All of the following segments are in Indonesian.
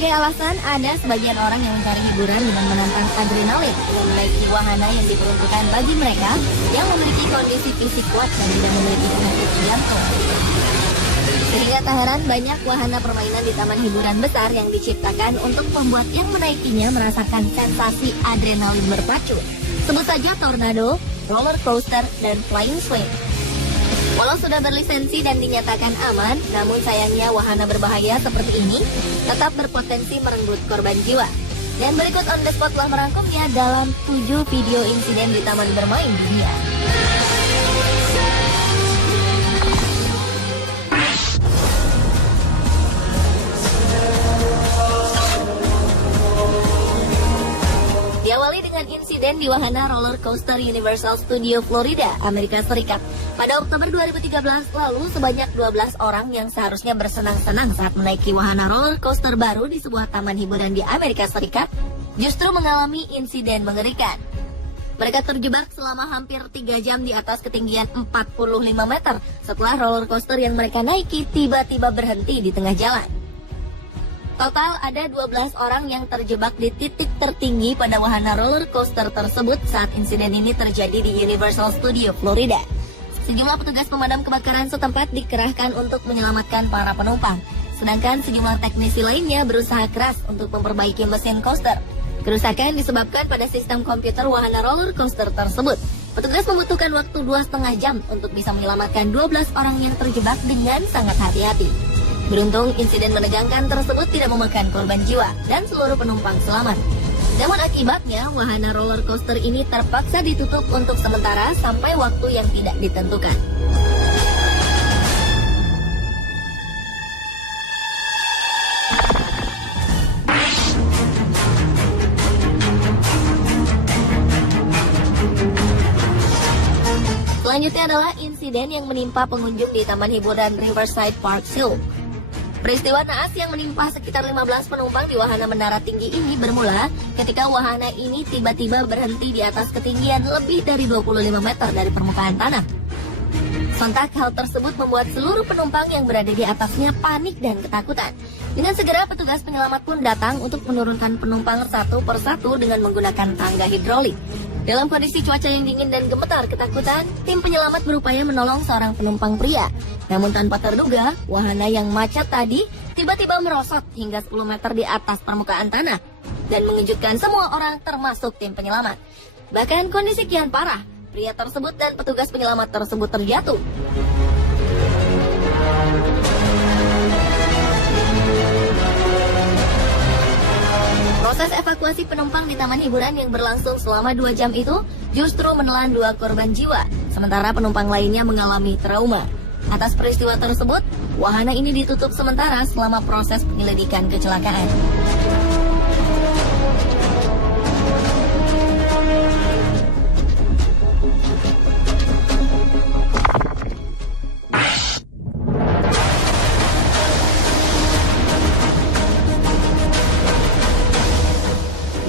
Sebagai alasan, ada sebagian orang yang mencari hiburan dengan menantang adrenalin dengan menaiki wahana yang diperuntukkan bagi mereka yang memiliki kondisi fisik kuat dan tidak memiliki penyakit jantung. Sehingga tak heran banyak wahana permainan di taman hiburan besar yang diciptakan untuk membuat yang menaikinya merasakan sensasi adrenalin berpacu. Sebut saja tornado, roller coaster, dan flying swing. Walau sudah berlisensi dan dinyatakan aman, namun sayangnya wahana berbahaya seperti ini tetap berpotensi merenggut korban jiwa. Dan berikut on the spot telah merangkumnya dalam 7 video insiden di taman bermain dunia. Diawali dengan insiden di wahana roller coaster Universal Studio Florida, Amerika Serikat. Pada Oktober 2013 lalu, sebanyak 12 orang yang seharusnya bersenang-senang saat menaiki wahana roller coaster baru di sebuah taman hiburan di Amerika Serikat, justru mengalami insiden mengerikan. Mereka terjebak selama hampir 3 jam di atas ketinggian 45 meter setelah roller coaster yang mereka naiki tiba-tiba berhenti di tengah jalan. Total ada 12 orang yang terjebak di titik tertinggi pada wahana roller coaster tersebut saat insiden ini terjadi di Universal Studio Florida. Sejumlah petugas pemadam kebakaran setempat dikerahkan untuk menyelamatkan para penumpang, sedangkan sejumlah teknisi lainnya berusaha keras untuk memperbaiki mesin coaster. Kerusakan disebabkan pada sistem komputer wahana roller coaster tersebut. Petugas membutuhkan waktu 2,5 jam untuk bisa menyelamatkan 12 orang yang terjebak dengan sangat hati-hati. Beruntung, insiden menegangkan tersebut tidak memakan korban jiwa dan seluruh penumpang selamat. Namun akibatnya, wahana roller coaster ini terpaksa ditutup untuk sementara sampai waktu yang tidak ditentukan. Selanjutnya adalah insiden yang menimpa pengunjung di Taman Hiburan Riverside Park Slope. Peristiwa naas yang menimpa sekitar 15 penumpang di wahana menara tinggi ini bermula ketika wahana ini tiba-tiba berhenti di atas ketinggian lebih dari 25 meter dari permukaan tanah. Sontak hal tersebut membuat seluruh penumpang yang berada di atasnya panik dan ketakutan. Dengan segera petugas penyelamat pun datang untuk menurunkan penumpang satu persatu dengan menggunakan tangga hidrolik. Dalam kondisi cuaca yang dingin dan gemetar ketakutan, tim penyelamat berupaya menolong seorang penumpang pria. Namun tanpa terduga, wahana yang macet tadi tiba-tiba merosot hingga 10 meter di atas permukaan tanah dan mengejutkan semua orang termasuk tim penyelamat. Bahkan kondisi kian parah, pria tersebut dan petugas penyelamat tersebut terjatuh. Proses evakuasi penumpang di taman hiburan yang berlangsung selama 2 jam itu justru menelan 2 korban jiwa, sementara penumpang lainnya mengalami trauma. Atas peristiwa tersebut, wahana ini ditutup sementara selama proses penyelidikan kecelakaan.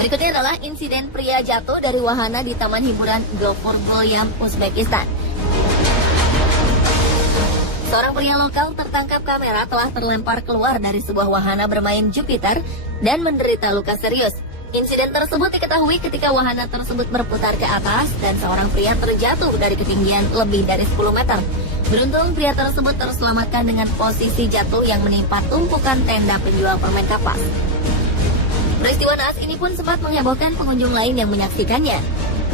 Berikutnya adalah insiden pria jatuh dari wahana di Taman Hiburan Gopur Bolyam, Uzbekistan. Seorang pria lokal tertangkap kamera telah terlempar keluar dari sebuah wahana bermain Jupiter dan menderita luka serius. Insiden tersebut diketahui ketika wahana tersebut berputar ke atas dan seorang pria terjatuh dari ketinggian lebih dari 10 meter. Beruntung pria tersebut terselamatkan dengan posisi jatuh yang menimpa tumpukan tenda penjual permen kapas. Peristiwa naas ini pun sempat menghebohkan pengunjung lain yang menyaksikannya.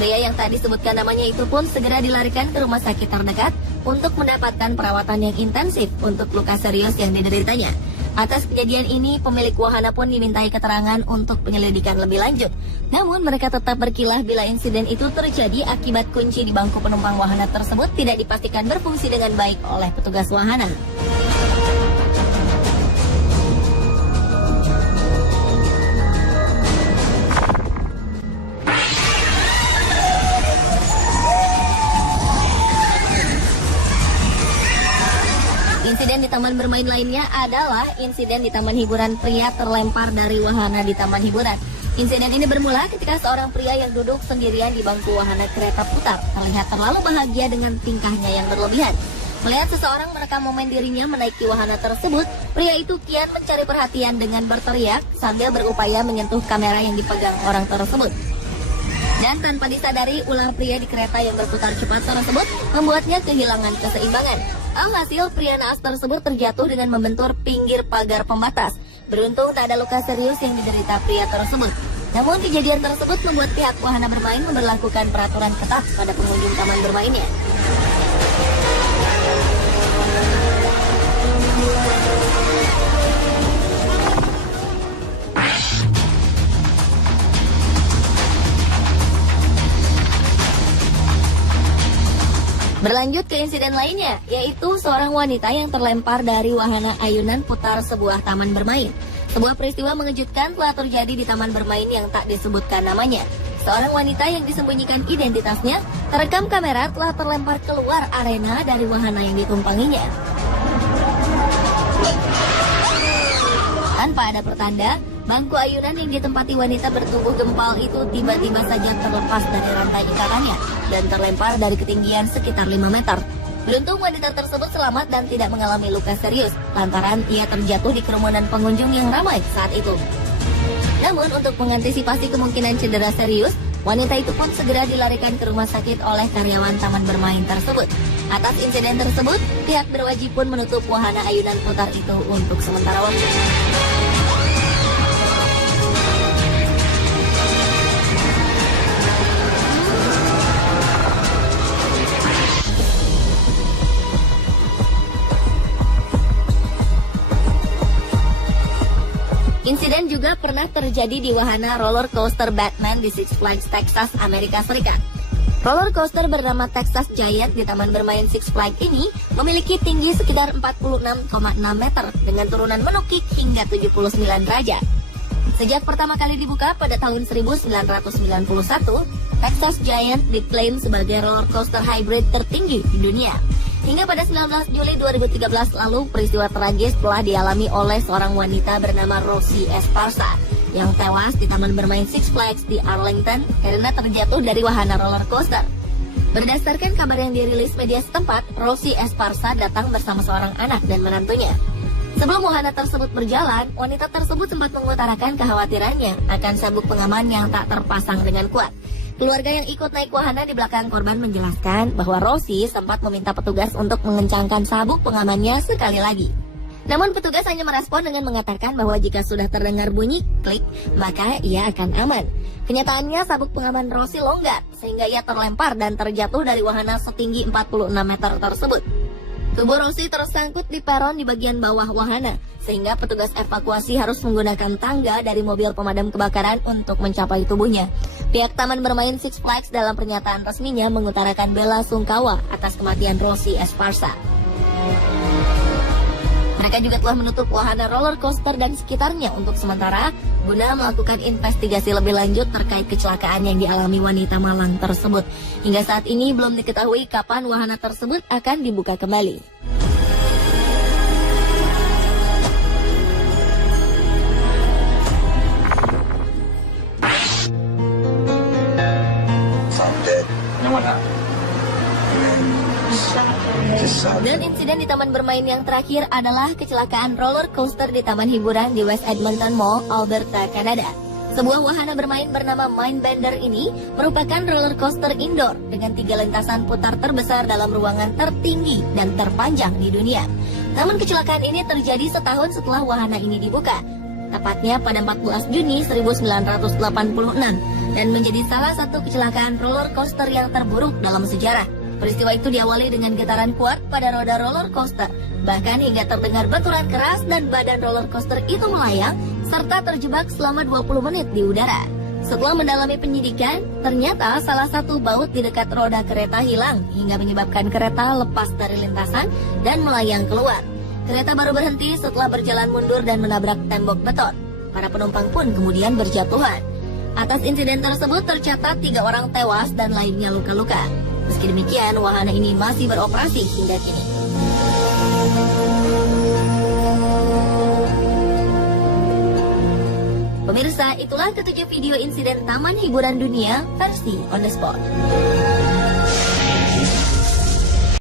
Pria yang tadi disebutkan namanya itu pun segera dilarikan ke rumah sakit terdekat untuk mendapatkan perawatan yang intensif untuk luka serius yang dideritanya. Atas kejadian ini, pemilik wahana pun dimintai keterangan untuk penyelidikan lebih lanjut. Namun mereka tetap berkilah bila insiden itu terjadi akibat kunci di bangku penumpang wahana tersebut tidak dipastikan berfungsi dengan baik oleh petugas wahana. Insiden di taman bermain lainnya adalah insiden di taman hiburan pria terlempar dari wahana di taman hiburan. Insiden ini bermula ketika seorang pria yang duduk sendirian di bangku wahana kereta putar terlihat terlalu bahagia dengan tingkahnya yang berlebihan. Melihat seseorang merekam momen dirinya menaiki wahana tersebut, pria itu kian mencari perhatian dengan berteriak sambil berupaya menyentuh kamera yang dipegang orang tersebut. Dan tanpa disadari, ulah pria di kereta yang berputar cepat tersebut membuatnya kehilangan keseimbangan. Alhasil, pria naas tersebut terjatuh dengan membentur pinggir pagar pembatas. Beruntung tak ada luka serius yang diderita pria tersebut. Namun kejadian tersebut membuat pihak wahana bermain memberlakukan peraturan ketat pada pengunjung taman bermainnya. Berlanjut ke insiden lainnya, yaitu seorang wanita yang terlempar dari wahana ayunan putar sebuah taman bermain. Sebuah peristiwa mengejutkan telah terjadi di taman bermain yang tak disebutkan namanya. Seorang wanita yang disembunyikan identitasnya terekam kamera telah terlempar keluar arena dari wahana yang ditumpanginya. Tanpa ada pertanda, bangku ayunan yang ditempati wanita bertubuh gempal itu tiba-tiba saja terlepas dari rantai ikatannya dan terlempar dari ketinggian sekitar 5 meter. Beruntung wanita tersebut selamat dan tidak mengalami luka serius, lantaran ia terjatuh di kerumunan pengunjung yang ramai saat itu. Namun untuk mengantisipasi kemungkinan cedera serius, wanita itu pun segera dilarikan ke rumah sakit oleh karyawan taman bermain tersebut. Atas insiden tersebut, pihak berwajib pun menutup wahana ayunan putar itu untuk sementara waktu. Insiden juga pernah terjadi di wahana roller coaster Batman di Six Flags Texas, Amerika Serikat. Roller coaster bernama Texas Giant di taman bermain Six Flags ini memiliki tinggi sekitar 46,6 meter dengan turunan menukik hingga 79 derajat. Sejak pertama kali dibuka pada tahun 1991, Texas Giant diklaim sebagai roller coaster hybrid tertinggi di dunia. Hingga pada 19 Juli 2013 lalu, peristiwa tragis telah dialami oleh seorang wanita bernama Rosie Esparza yang tewas di taman bermain Six Flags di Arlington karena terjatuh dari wahana roller coaster. Berdasarkan kabar yang dirilis media setempat, Rosie Esparza datang bersama seorang anak dan menantunya. Sebelum wahana tersebut berjalan, wanita tersebut sempat mengutarakan kekhawatirannya akan sabuk pengaman yang tak terpasang dengan kuat. Keluarga yang ikut naik wahana di belakang korban menjelaskan bahwa Rosie sempat meminta petugas untuk mengencangkan sabuk pengamannya sekali lagi. Namun petugas hanya merespon dengan mengatakan bahwa jika sudah terdengar bunyi klik, maka ia akan aman. Kenyataannya sabuk pengaman Rosie longgar, sehingga ia terlempar dan terjatuh dari wahana setinggi 46 meter tersebut. Tubuh Rosie tersangkut di peron di bagian bawah wahana, sehingga petugas evakuasi harus menggunakan tangga dari mobil pemadam kebakaran untuk mencapai tubuhnya. Pihak Taman Bermain Six Flags dalam pernyataan resminya mengutarakan bela sungkawa atas kematian Rosie Esparza. Mereka juga telah menutup wahana roller coaster dan sekitarnya untuk sementara guna melakukan investigasi lebih lanjut terkait kecelakaan yang dialami wanita malang tersebut. Hingga saat ini belum diketahui kapan wahana tersebut akan dibuka kembali. Dan insiden di taman bermain yang terakhir adalah kecelakaan roller coaster di taman hiburan di West Edmonton Mall, Alberta, Kanada. Sebuah wahana bermain bernama Mindbender ini merupakan roller coaster indoor dengan 3 lintasan putar terbesar dalam ruangan tertinggi dan terpanjang di dunia. Namun kecelakaan ini terjadi setahun setelah wahana ini dibuka, tepatnya pada 14 Juni 1986, dan menjadi salah satu kecelakaan roller coaster yang terburuk dalam sejarah. Peristiwa itu diawali dengan getaran kuat pada roda roller coaster, bahkan hingga terdengar benturan keras dan badan roller coaster itu melayang serta terjebak selama 20 menit di udara. Setelah mendalami penyidikan, ternyata salah satu baut di dekat roda kereta hilang hingga menyebabkan kereta lepas dari lintasan dan melayang keluar. Kereta baru berhenti setelah berjalan mundur dan menabrak tembok beton. Para penumpang pun kemudian berjatuhan. Atas insiden tersebut tercatat 3 orang tewas dan lainnya luka-luka. Meski demikian, wahana ini masih beroperasi hingga kini. Pemirsa, itulah ketujuh video insiden taman hiburan dunia versi On The Spot.